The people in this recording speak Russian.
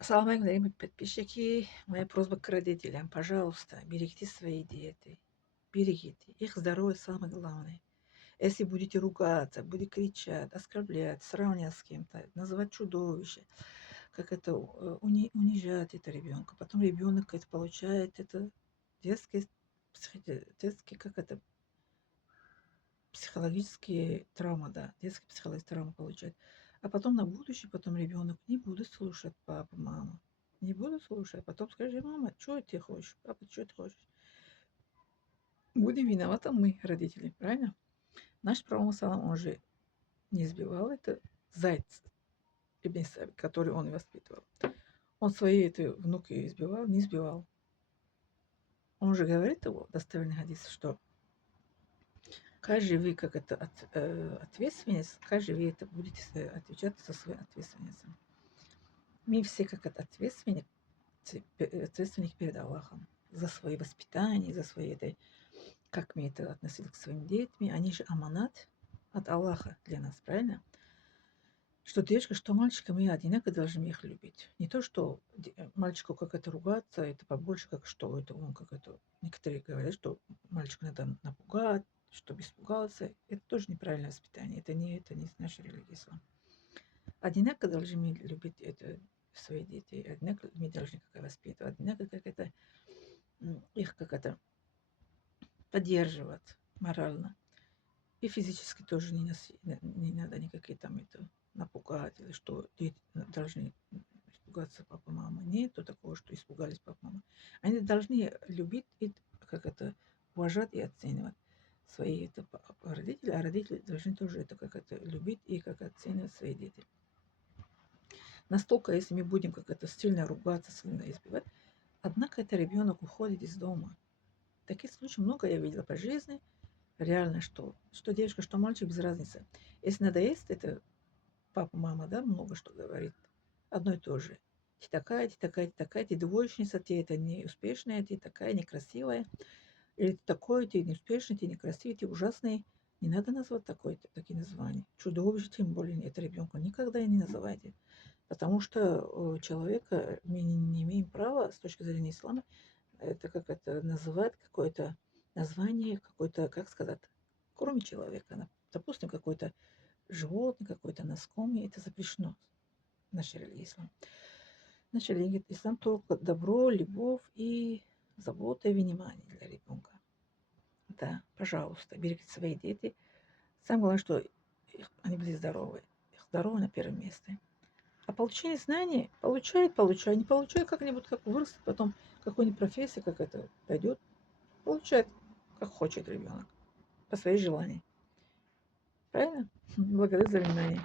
Ассаламу алейкум, дорогие подписчики. Моя просьба к родителям. Пожалуйста, берегите свои дети. Берегите. Их здоровье самое главное. Если будете ругаться, будете кричать, оскорблять, сравнивать с кем-то, называть чудовище, как это унижать это ребенка. Потом ребенок это получает, это детские, детские, как это, психологические травмы, да, детские психологические травмы получает. А потом на будущее, потом ребенок не будет слушать папу, маму. Не буду слушать. Потом скажи, мама, что ты хочешь? Папа, что ты хочешь? Будем виноваты мы, родители, правильно? Наш пророк, салам, он же не избивал это зайц, Ибн Саби, который он воспитывал. Он свои эти внуки избивал, не избивал. Он же говорит его, достоверный хадис, что каждый вы как это ответственность, каждый вы это будете отвечать за свою ответственность. Мы все как это ответственник перед Аллахом за свои воспитания, за свои это, как мы это относились к своим детям. Они же аманат от Аллаха для нас, правильно? Что девочка, что мальчика, мы одинаково должны их любить. Не то, что мальчику как это ругаться, это побольше, как что это он как это. Некоторые говорят, что мальчика надо напугать, чтобы испугался. Это тоже неправильное воспитание. Это не наша религия ислам. Одинаково должны мы любить это свои дети. Одинаково мы должны как воспитывать. Одинаково как это их как это поддерживать морально. И физически тоже не надо никакие там это напугать, или что дети должны испугаться папа, мама. Нету такого, что испугались папа, мама. Они должны любить и как это уважать и оценивать свои это родители, а родители должны тоже это как это любить и как оценивать свои дети. Настолько, если мы будем как это сильно ругаться, сильно избивать, однако это ребенок уходит из дома. Таких случаев много я видела по жизни. Реально, что девушка, что мальчик, без разницы. Если надоест, это папа, мама, да, много что говорит. Одно и то же. Ты такая, ты такая, ты такая, ты двоечница, ты это неуспешная, ты такая некрасивая. Или ты такой, ты неуспешный, ты некрасивый, ты ужасный. Не надо назвать такие названия. Чудовище, тем более, это ребенка. Никогда не называйте. Потому что человека мы не имеем права, с точки зрения ислама, это как это называть какое-то название, какое-то, как сказать, кроме человека. Допустим, какое-то животное, какое-то насекомое, это запрещено в нашей религии ислам. В нашей религии ислам только добро, любовь и забота и внимание для ребенка. Да, пожалуйста, берегите свои дети. Самое главное, что они были здоровы. Их здоровье на первом месте. А получение знаний получает, не получает как-нибудь, как вырастет, потом какой-нибудь профессии, как это пойдет, получает, как хочет ребенок, по своей желанию. Правильно? Благодарю за внимание.